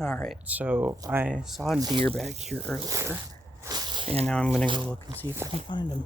Alright, so I saw a deer back here earlier, and now I'm gonna go look and see if I can find him.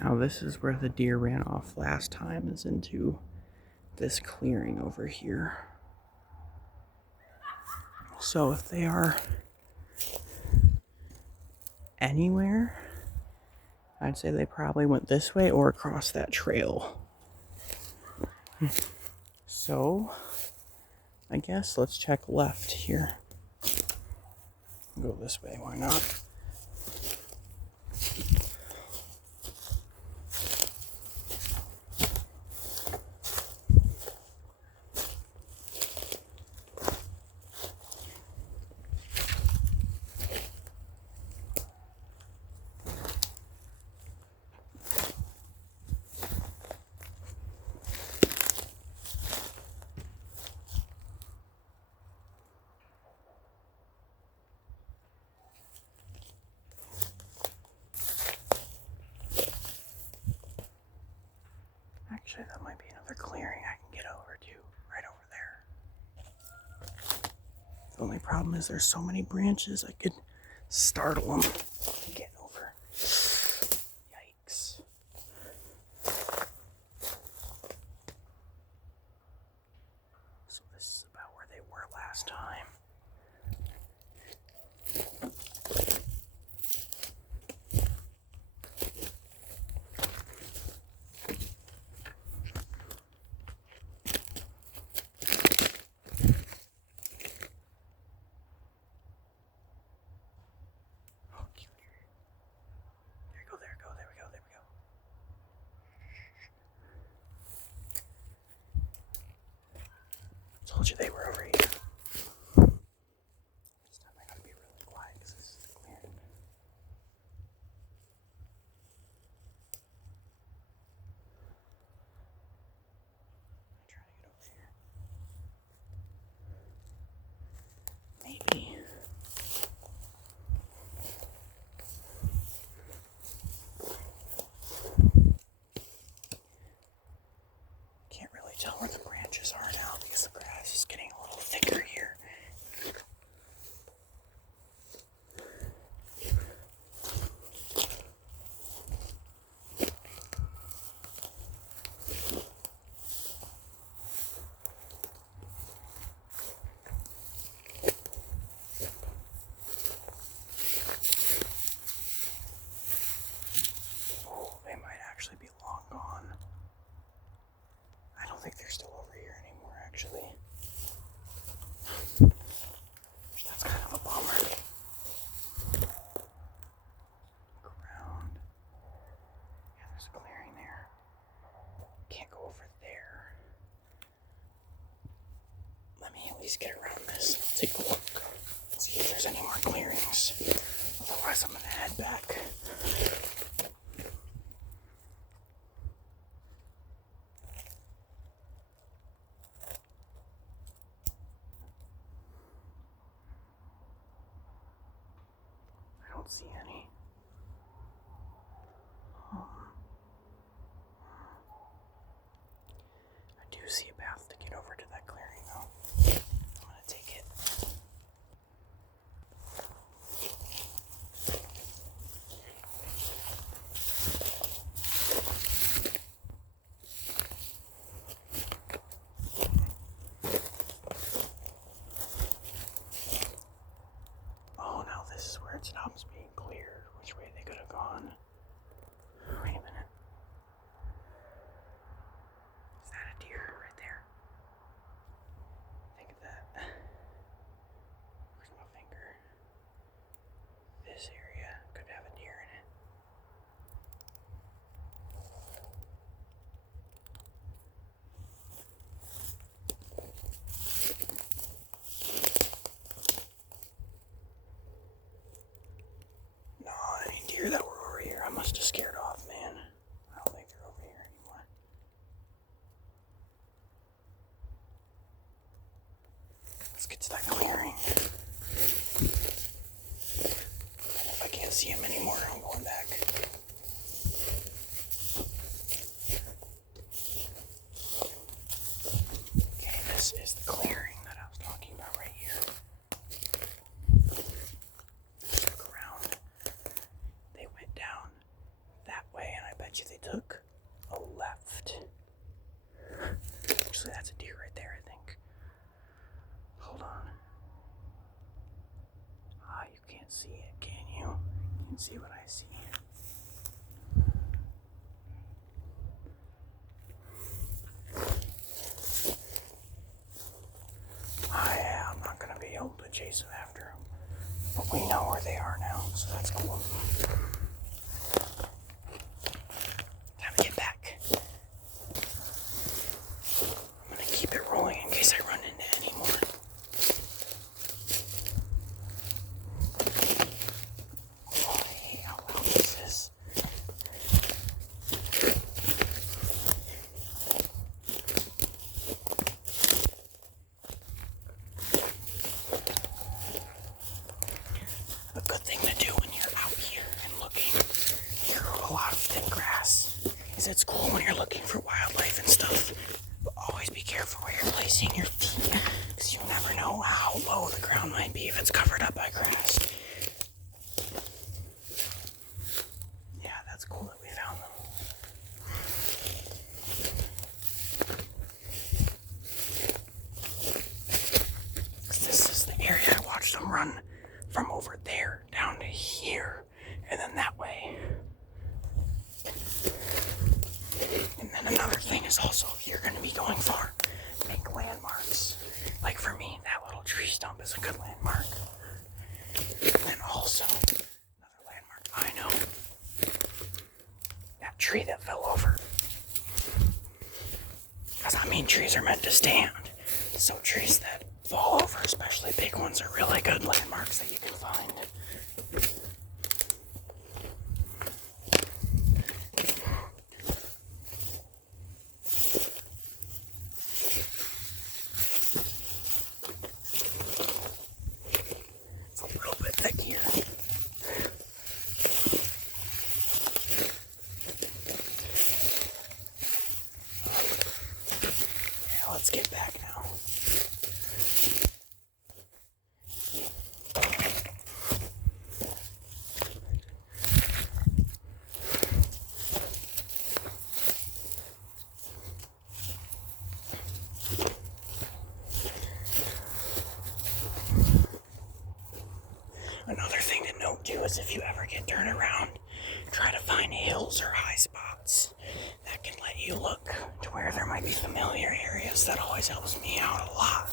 Now this is where the deer ran off last time, is into this clearing over here. So if they are anywhere, I'd say they probably went this way or across that trail. So I guess let's check left here. Go this way, why not? Actually, that might be another clearing I can get over to, right over there. The only problem is there's so many branches I could startle them to get over. Yikes. So this is about where they were last time. Told you they were over here. This time I gotta be really quiet because this is clearing. I'm trying to get over here. Maybe. Can't really tell where the branches are now because the grass is getting a little thicker. least get around this. I'll take a look. See if there's any more clearings. Otherwise, I'm gonna head back. I don't see any. I do see a path to get over to that clearing, though. I'm gonna take it. Oh, now this is where it stops being clear. Which way they could have gone. Wait a minute. Is that a deer right there? Think of that. Where's my finger? This area could have a deer in it. No, any deer that were over here, I must have scared off, man. I don't think they're over here anymore. Let's get to that clearing. If I can't see him anymore, I'm going back. Okay, this is the clearing that I was talking about right here. Look around. They went down that way, and I bet you they took a left. Actually, that's a deer right there, I think. Hold on. Ah, you can't see it, can you? You can see what I see. I'm not going to be able to chase them after them. But we know where they are now, so that's cool. Time to get back. I'm going to keep it rolling in case I run into any more. Oh, I hate how loud this is. A good thing to do when you're out here and looking through a lot of thick grass is it's cool when you're looking for wildlife and stuff, but always be careful where you're placing your feet because you never know how low the ground might be if it's covered up by grass. Yeah, that's cool that we found them. This is the area I watched them run from over there down to here, and then that way. And then another thing is also, if you're going to be going far, make landmarks. Like for me, that little tree stump is a good landmark. And also, another landmark I know, that tree that fell over. Because I mean, trees are meant to stand. So trees that fall over, especially big ones, are really good landmarks that you can find. It's a little bit thick here. Yeah, let's get back now. Another thing to note too is if you ever get turned around, try to find hills or high spots can let you look to where there might be familiar areas. That always helps me out a lot.